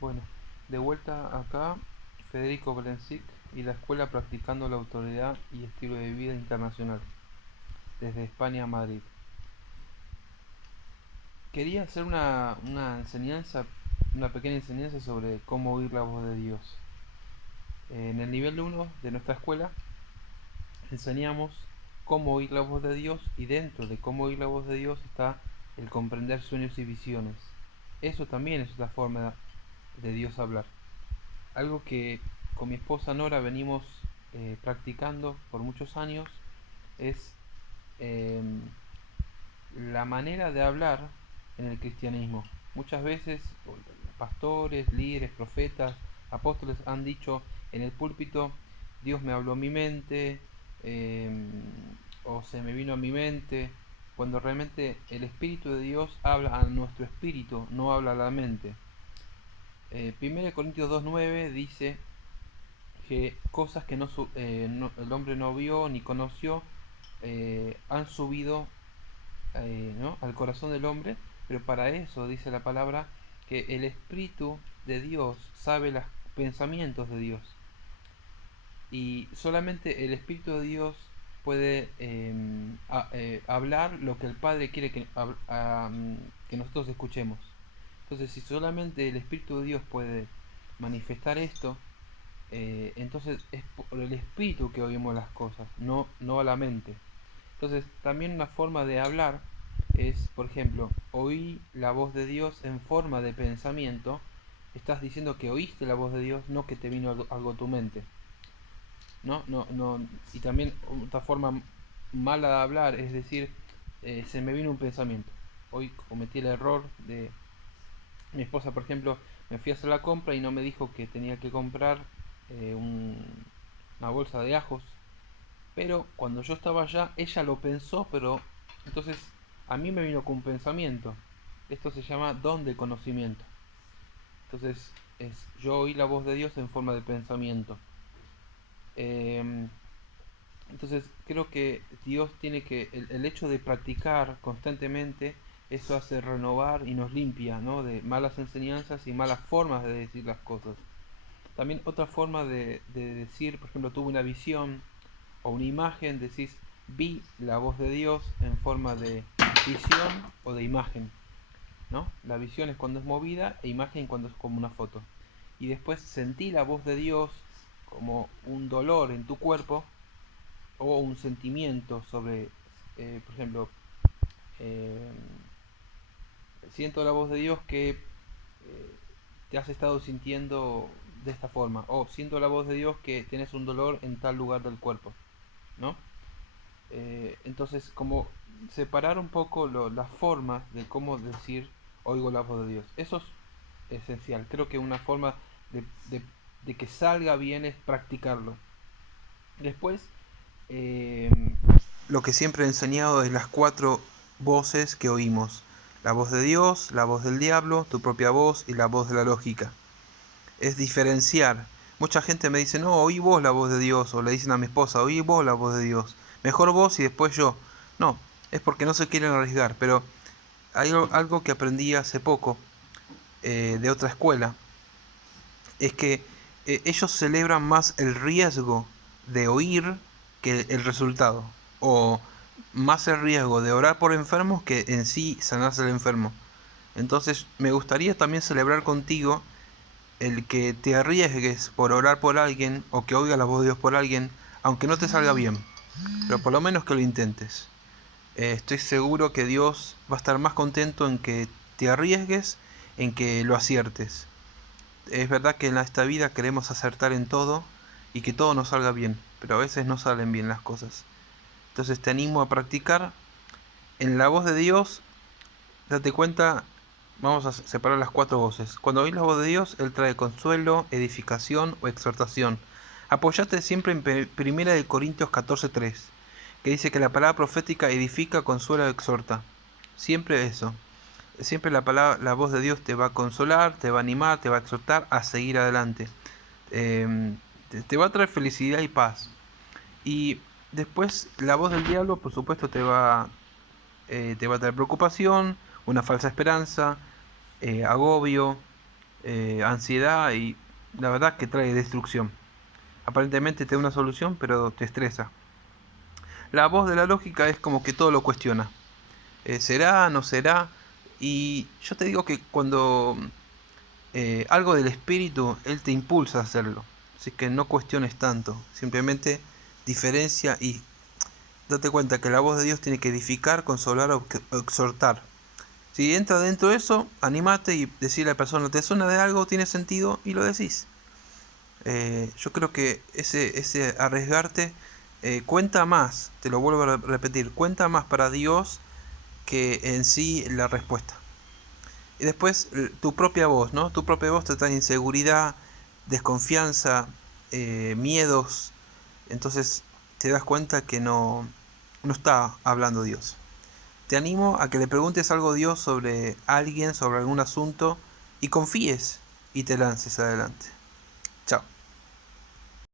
Bueno, de vuelta acá, Federico Belensic y la escuela practicando la autoridad y estilo de vida internacional, desde España a Madrid. Quería hacer una enseñanza, una pequeña enseñanza sobre cómo oír la voz de Dios. En el nivel 1 de nuestra escuela enseñamos cómo oír la voz de Dios, y dentro de cómo oír la voz de Dios está el comprender sueños y visiones. Eso también es la forma de Dios hablar. Algo que con mi esposa Nora venimos practicando por muchos años es eh, la manera de hablar en el cristianismo. Muchas veces pastores, líderes, profetas, apóstoles han dicho en el púlpito: Dios me habló a mi mente, eh, o se me vino a mi mente, cuando realmente el Espíritu de Dios habla a nuestro espíritu, no habla a la mente. 1 Corintios 2:9 dice que cosas que el hombre no vio ni conoció han subido, ¿no?, al corazón del hombre, pero para eso dice la palabra que el Espíritu de Dios sabe los pensamientos de Dios, y solamente el Espíritu de Dios puede hablar lo que el Padre quiere que nosotros escuchemos. Entonces, si solamente el Espíritu de Dios puede manifestar esto, entonces es por el espíritu que oímos las cosas, no a la mente. Entonces, también una forma de hablar es, por ejemplo, oí la voz de Dios en forma de pensamiento. Estás diciendo que oíste la voz de Dios, no que te vino algo a tu mente. No. Y también otra forma mala de hablar es decir, se me vino un pensamiento. Hoy cometí el error de mi esposa, por ejemplo, me fui a hacer la compra y no me dijo que tenía que comprar eh, un- una bolsa de ajos. Pero cuando yo estaba allá, ella lo pensó, pero entonces a mí me vino con un pensamiento. Esto se llama don de conocimiento. Entonces yo oí la voz de Dios en forma de pensamiento. Eh, entonces creo que Dios tiene que, el hecho de practicar constantemente, eso hace renovar y nos limpia, ¿no?, de malas enseñanzas y malas formas de decir las cosas. También otra forma de decir, por ejemplo, tuve una visión o una imagen, decís vi la voz de Dios en forma de visión o de imagen, ¿no? La visión es cuando es movida, e imagen cuando es como una foto. Y después sentí la voz de Dios como un dolor en tu cuerpo o un sentimiento sobre, por ejemplo, eh, siento la voz de Dios que te has estado sintiendo de esta forma, o siento la voz de Dios que tienes un dolor en tal lugar del cuerpo, ¿no? Entonces, como separar un poco las formas de cómo decir oigo la voz de Dios. Eso es esencial. Creo que una forma de, de- de que salga bien es practicarlo. Después, eh, lo que siempre he enseñado es las cuatro voces que oímos: la voz de Dios, la voz del diablo, tu propia voz y la voz de la lógica. Es diferenciar. Mucha gente me dice: no, oí vos la voz de Dios, o le dicen a mi esposa: oí vos la voz de Dios, mejor vos y después yo. No, es porque no se quieren arriesgar. Pero hay algo que aprendí hace poco, de otra escuela, es que ellos celebran más el riesgo de oír que el resultado, o más el riesgo de orar por enfermos que en sí sanarse el enfermo. Entonces me gustaría también celebrar contigo el que te arriesgues por orar por alguien, o que oiga la voz de Dios por alguien, aunque no te salga bien, pero por lo menos que lo intentes. Estoy seguro que Dios va a estar más contento en que te arriesgues, en que lo aciertes. Es verdad que en esta vida queremos acertar en todo y que todo nos salga bien, pero a veces no salen bien las cosas. Entonces te animo a practicar en la voz de Dios. Date cuenta, vamos a separar las cuatro voces. Cuando oís la voz de Dios, Él trae consuelo, edificación o exhortación. Apoyate siempre en 1 Corintios 14:3, que dice que la palabra profética edifica, consuela o exhorta. Siempre eso. Siempre la voz de Dios te va a consolar, te va a animar, te va a exhortar a seguir adelante. Te va a traer felicidad y paz. Y después la voz del diablo, por supuesto, te va a traer preocupación, una falsa esperanza, agobio, ansiedad y la verdad que trae destrucción. Aparentemente te da una solución, pero te estresa. La voz de la lógica es como que todo lo cuestiona. ¿Será? ¿No será? Y yo te digo que cuando algo del espíritu, él te impulsa a hacerlo. Así que no cuestiones tanto. Simplemente diferencia y date cuenta que la voz de Dios tiene que edificar, consolar o exhortar. Si entra dentro de eso, animate y decirle a la persona, ¿te suena de algo? ¿Tiene sentido? Y lo decís. Yo creo que ese arriesgarte cuenta más, te lo vuelvo a repetir, cuenta más para Dios que en sí la respuesta. Y después tu propia voz, ¿no? Tu propia voz te trae inseguridad, desconfianza, miedos. Entonces te das cuenta que no está hablando Dios. Te animo a que le preguntes algo a Dios sobre alguien, sobre algún asunto, y confíes y te lances adelante.